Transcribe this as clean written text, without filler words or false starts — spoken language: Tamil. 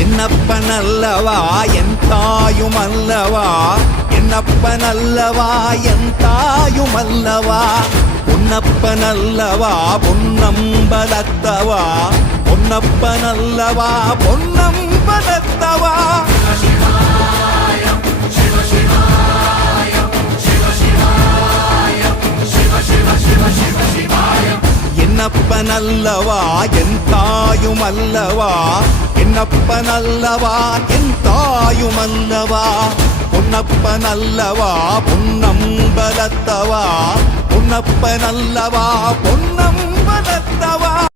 என்னப்பனல்லவா என் தாயுமல்லவா, என்னப்பனல்லவா என் தாயுமல்லவா, பொன்னப்பனல்லவா பொன்னம்பலத்தவா, பொன்னப்பனல்லவா பொன்னம்பலத்தவா. என்னப்பனல்லவா என் தாயுமல்லவா, என்னப்பனல்லவா என் தாயுமல்லவா, பொன்னப்பனல்லவா பொன்னம்பலத்தவா, பொன்னப்பனல்லவா பொன்னம்பலத்தவா.